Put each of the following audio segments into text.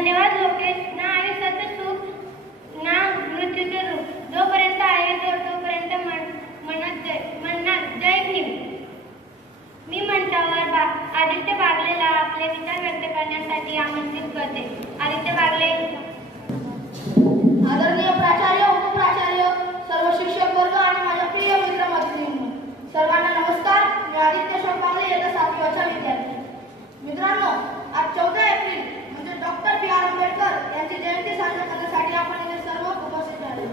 धन्यवाद लोकेश. ना आयुष्याचं सुख ना मृत्यूचे दुःख. जोपर्यंत आहे तोपर्यंत म्हणणार जय भीम. मी मंचावर आदित्य बागलेला आपले विचार व्यक्त करण्यासाठी आमंत्रित करते. आदित्य बागले. आदरणीय प्राचार्य, उपप्राचार्य, सर्व शिक्षक वर्ग आणि माझ्या प्रिय मित्रमैत्रिणींनो, सर्वांना नमस्कार. मी आदित्य अशोक बागले, इयत्ता 7वी चा विद्यार्थी. मित्रांनो, आज 14 एप्रिल म्हणजे डॉक्टर बी.आर. आंबेडकर यांची जयंती साजरी करण्यासाठी आपण इथे सर्व उपस्थित आलो.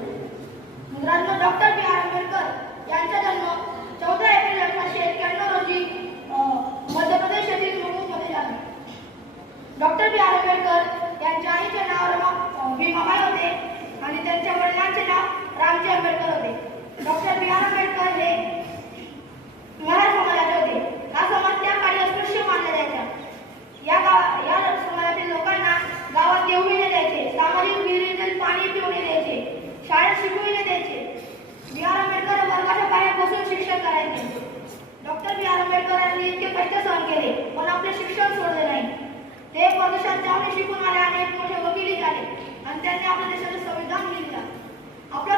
मित्रांनो, डॉक्टर बी.आर. आंबेडकर यांचा जन्म 14 एप्रिल 1891 रोजी मध्य प्रदेश येथील मुंबईमध्ये झाला. Doctor B R. आंबेडकर यांच्या आईचे नाव भीमाबाई होते आणि त्यांच्या वडिलांचे नाव रामजी आंबेडकर होते. Doctor B R. आंबेडकर हे महार समाजाचे होते. हा समाज त्या काळी अस्पृश्य मानला जायचा. या समाजातील लोकांना गावात येऊ न द्यायचे, सामाजिक विहिरीतील पाणी पिऊ न द्यायचे, शाळेत शिकू न द्यायचे. बी.आर. आंबेडकर वर्गाच्या बाहेर बसून शिक्षण करायचे. Doctor B R. आंबेडकर यांनी इतके कष्ट सहन केले पण आपले शिक्षण सोडले नाही. ते परदेशात जाऊन शिकून आले आणि एक मोठे वकील झाले आणि त्यांनी आपल्या देशाचे संविधान लिहिले. आपल्या